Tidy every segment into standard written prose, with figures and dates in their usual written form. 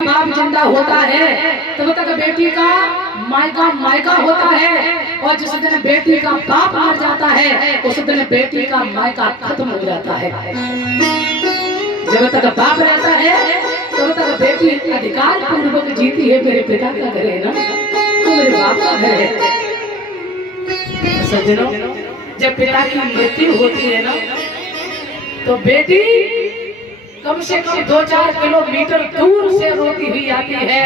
बाप जिंदा होता है तब तक बेटी का मायका मायका होता है, और जिस दिन बेटी का बाप मर जाता है उस दिन बेटी का मायका खत्म हो जाता है। जब तक बाप रहता है तब तक बेटी अधिकार पूर्वक जीती है। मेरे पिता का घर है ना तो मेरे बाप का घर है। सज्जनों, जब पिता की मृत्यु होती है ना तो बेटी कम से कम 2-4 किलोमीटर दूर से रोती हुई आती है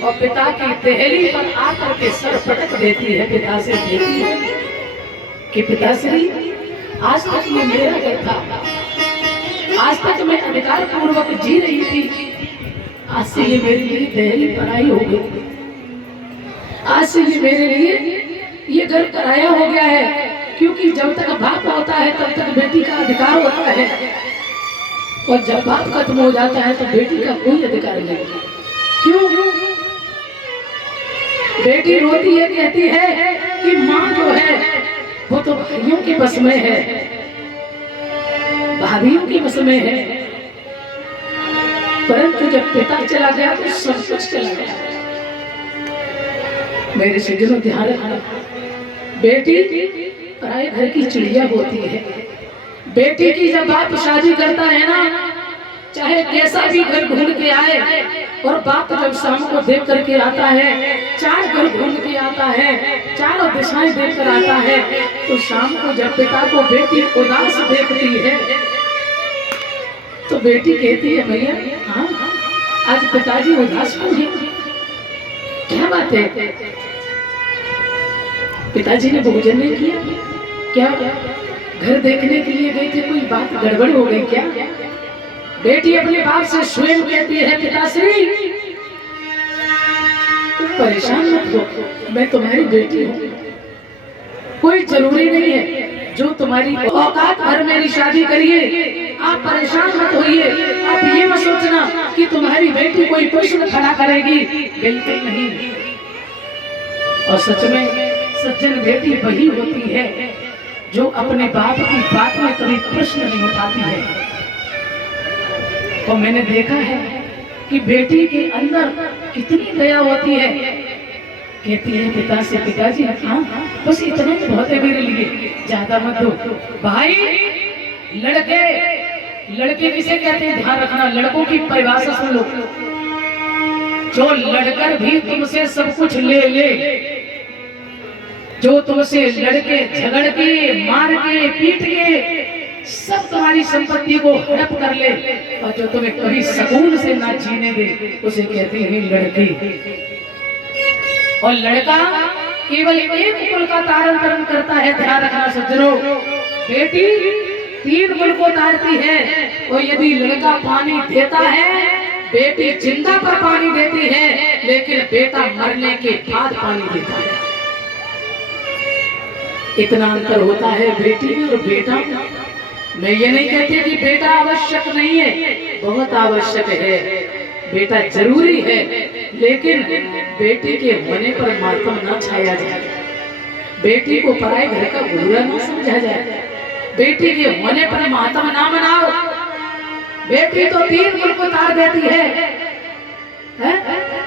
और पिता की देहली पर आकर के सर पटक देती है। पिता से कहती है कि पिताश्री, आज तक ये मेरा घर था, आज तक मैं अधिकार पूर्वक जी रही थी, आज से ये मेरे लिए देहली पराई हो गई, आज से ये मेरे लिए ये घर पराया हो गया है। क्योंकि जब तक बाप होता है तब तक बेटी का अधिकार होता है, और जब बाप खत्म हो जाता है तो बेटी का कोई अधिकार नहीं। क्यों? बेटी रोती है, कहती है कि माँ जो है वो तो भाइयों के बस में है, भाभियों के बस में है, परंतु जब पिता चला गया तो सब कुछ चला गया। मेरे सज्जनों, ध्यान रखना, बेटी पराए घर की चिड़िया होती है। बेटी की जब बाप शादी करता है ना, चाहे कैसा भी घर ढूंढ के आए, और बाप जब शाम को देख करके आता है, 4 घर ढूंढ के आता है, चारों दिशाएं देख कर आता है, तो शाम को जब पिता को बेटी उदास देखती है तो बेटी कहती है, भैया हाँ आज पिताजी उदास क्यों है, क्या बात है? पिताजी ने भोजन नहीं किया क्या? घर देखने के लिए गए थे, कोई बात गड़बड़ हो गई क्या? बेटी अपने बाप से स्वयं कहती है, पिताश्री तुम परेशान मत हो, मैं तुम्हारी बेटी हूँ, कोई जरूरी नहीं है जो तुम्हारी औकात भर मेरी शादी करिए, आप परेशान मत होइए, आप ये मत सोचना कि तुम्हारी बेटी कोई प्रश्न खड़ा करेगी, बिल्कुल नहीं। और सच में सज्जन बेटी वही होती है जो अपने बाप की बात में कभी प्रश्न नहीं उठाती है। और मैंने देखा है कि बेटी के अंदर कितनी दया होती है, कहती है पिता से, पिताजी हाँ बस इतना ही बहुत है मेरे लिए, ज्यादा मत दो। भाई लड़के किसे कहते हैं, ध्यान रखना, लड़कों की परिभाषा सुन लो, जो लड़कर भी तुमसे सब कुछ ले ले, जो तुमसे लड़के झगड़ के मार के पीट के सब तुम्हारी संपत्ति को हड़प कर ले, और जो तुम्हें कभी सुकून से ना जीने दे, उसे कहते हैं लड़की। और लड़का केवल एक कुल का तारण तरण करता है, ध्यान रखना सज्जनों। बेटी 3 कुल को तारती है, और यदि लड़का पानी देता है, बेटी जिंदा पर पानी देती है, लेकिन बेटा मरने के बाद पानी देता है। इतना अंतर होता है बेटी में और बेटा में। मैं ये नहीं कहती कि बेटा आवश्यक नहीं है, बहुत आवश्यक है, बेटा जरूरी है, लेकिन बेटी के होने पर मातम ना छाया जाए, बेटी को पराए घर का बुरा ना समझा जाए, बेटी के होने पर मातम ना मनाओ। बेटी तो 3 कुल को तार देती है?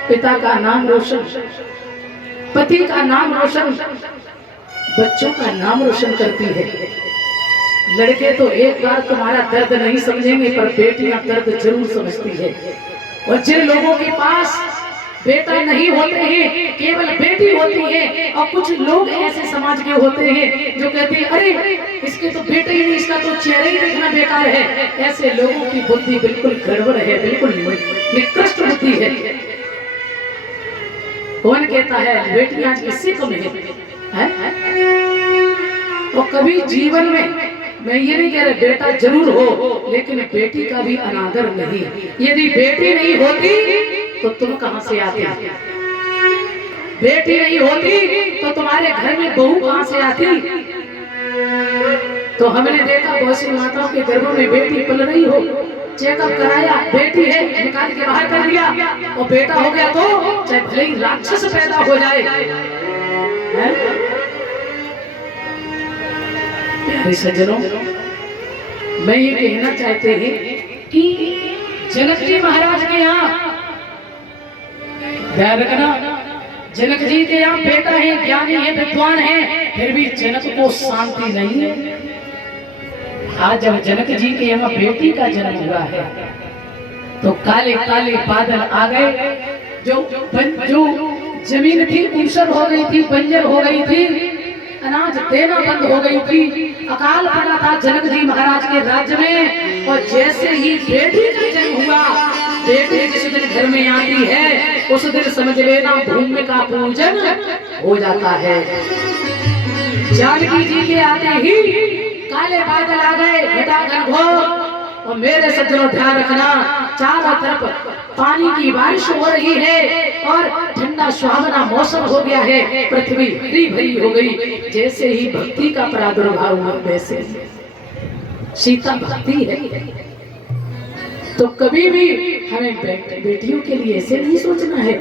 पिता का नाम रोशन, पति का नाम रोशन, बच्चों का नाम रोशन करती है। लड़के तो एक बार तुम्हारा दर्द नहीं समझेंगे, पर बेटियां दर्द जरूर समझती है। और जिन लोगों के पास बेटा नहीं होते हैं, केवल बेटी होती है, और कुछ लोग ऐसे समाज के होते हैं जो कहते हैं अरे इसके तो बेटे ही नहीं, इसका तो चेहरा ही देखना बेकार है, ऐसे लोगों की बुद्धि बिल्कुल गड़बड़ है, बिल्कुल निकृष्ट बुद्धि है। कौन कहता है बेटियां आज किससे कम है? और कभी जीवन में मैं ये नहीं कह रहा बेटा जरूर हो, लेकिन बेटी का भी अनादर नहीं। यदि बेटी नहीं होती तो तुम कहां से आते? बेटी नहीं होती तो तुम्हारे घर में बहू कहां से आती? तो हमने देखा बहुत सी माताओं के गर्भों में बेटी पल रही हो, चेकअप कराया, बेटी है, निकाल के बाहर कर दिया, और बेटा हो गया तो चाहे भले ही राक्षस पैदा हो जाए। प्यारे सज्जनों, मैं ये कहना चाहते हैं कि जनक जी महाराज के यहाँ ध्यान रखना, जनक जी के यहाँ बेटा है, ज्ञानी है, विद्वान है, फिर भी जनक को शांति नहीं है। आज जब जनक जी के यहाँ बेटी का जन्म हुआ है तो काले काले बादल आ गए। जो जमीन थी ऊसर हो गई थी, बंजर हो गई थी, अनाज देना बंद हो गई थी, अकाल पड़ा था जनक जी महाराज के राज्य में। और जैसे ही बेटी का जन्म हुआ, बेटी जिस दिन घर में आती है उस दिन समझ लेना भूमि का पूजन हो जाता है। जानकी जी के आते ही काले बादल आ गए, घटा घनघोर। और मेरे सज्जनों ध्यान रखना, चारों तरफ पानी की बारिश हो रही है और ठंडा सुहावना मौसम हो गया है, पृथ्वी हरी भरी हो गई। जैसे ही भक्ति का प्रादुर्भाव हुआ, वैसे सीता भक्ति है। तो कभी भी हमें बेटियों के लिए ऐसे नहीं सोचना है।